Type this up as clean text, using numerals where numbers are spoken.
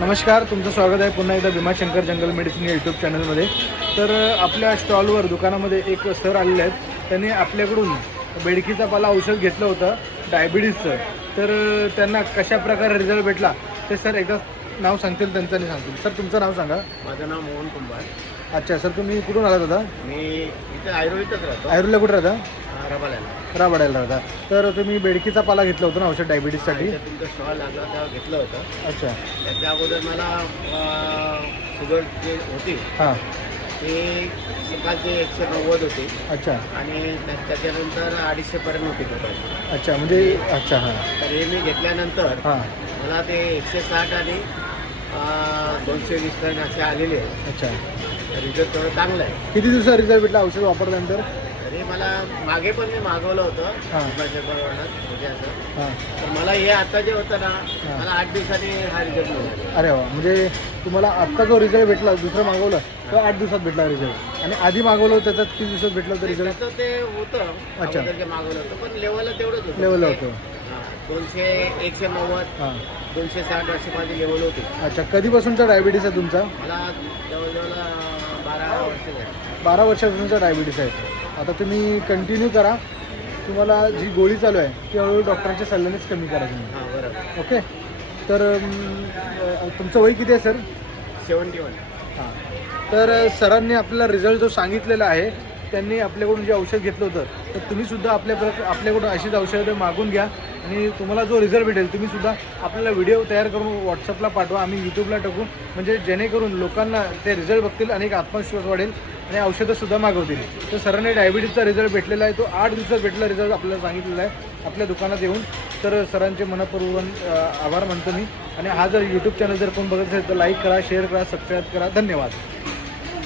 नमस्कार, तुमचं स्वागत आहे पुन्हा एकदा भीमाशंकर जंगल मेडिसिन या यूट्यूब चॅनलमध्ये. तर आपल्या स्टॉलवर दुकानामध्ये एक सर आलेले आहेत. त्यांनी आपल्याकडून बेडकीचा पाला औषध घेतलं होतं डायबिटीजचं. तर त्यांना कशा प्रकारे रिझल्ट भेटला ते सर एकदा नाव सांगतील, त्यांचं नाही सांगतील. सर तुमचं नाव सांगा. माझं नाव मोहन कुंभार. अच्छा सर, तुम्ही कुठून आलात दादा? मी इथे ऐरोलीतच राहतो. ऐरोलीला कुठं राहता? रबाल्याला. राबडायला राहता. तर तुम्ही बेडकीचा पाला घेतला होता ना औषध डायबिटीजसाठी? तुमचं स्टॉल लागला तेव्हा घेतलं होतं. अच्छा. त्याच्या अगोदर मला शुगर जे होती हां. ते सकाळचे 190 होती. अच्छा. आणि त्याच्यानंतर 250पर्यंत होती सकाळची. अच्छा म्हणजे अच्छा. हां तर हे मी घेतल्यानंतर हां. मला ते 160 आणि 220 पर्यंत असे आलेले आहे. अच्छा. रिझल्ट थोडं चांगलं आहे. किती दिवसात रिझल्ट भेटला औषध वापरल्यानंतर? तरी मला मागे पण मी मागवलं होतं हां. शुगरच्या प्रमाणात म्हणजे असं. हां. तर मला हे आता जे होतं ना, मला 8 दिवसांनी हा रिझल्ट मिळाला. अरे वा, म्हणजे तुम्हाला आत्ता जो रिझल्ट भेटला दुसरं मागवलं तो 8 दिवसात भेटला रिझल्ट, आणि आधी मागवलं त्याच्यात किती दिवसात भेटला तर रिझल्ट? त्याचं ते होतं अच्छा. अगोदर जे मागवलं होतं, पण लेवलला तेवढंच होतं. लेवलला होतं. 200 190 हां. 260 अशी माझी लेवल होती. अच्छा. कधीपासूनचा डायबिटीस आहे तुमचा? मला जवळजवळ 12 वर्ष झाली. 12 वर्षापासूनचा डायबिटीस आहे. आता तुम्ही कंटिन्यू करा. तुम्हाला जी गोळी चालू आहे ती हळूहळू डॉक्टरांच्या सल्ल्यानेच कमी करा तुम्ही. हां बरोबर. ओके. तर तुमचं वय किती आहे सर? 71. हां. तर सरांनी आपल्याला रिझल्ट जो सांगितलेला आहे, त्यांनी आपल्याकडून जे औषध घेतलं होतं, तर तुम्हीसुद्धा आपल्याकडून अशीच औषधं मागून घ्या, आणि तुम्हाला जो रिझल्ट भेटेल तुम्हीसुद्धा आपल्याला व्हिडिओ तयार करून व्हॉट्सअपला पाठवा, आम्ही यूट्यूबला टाकू, म्हणजे जेणेकरून लोकांना ते रिझल्ट बघतील आणि एक आत्मविश्वास वाढेल आणि औषधंसुद्धा मागवतील. तर सरांनी डायबिटीजचा रिझल्ट भेटलेला आहे, तो 8 दिवसात भेटलेला रिझल्ट आपल्याला सांगितलेला आहे आपल्या दुकानात येऊन. तर सरांचे मनपूर्वक आभार मानतो मी. आणि हा जर यूट्यूब चॅनल जर कोण बघत असेल तर लाईक करा, शेअर करा, सबस्क्राईब करा. धन्यवाद.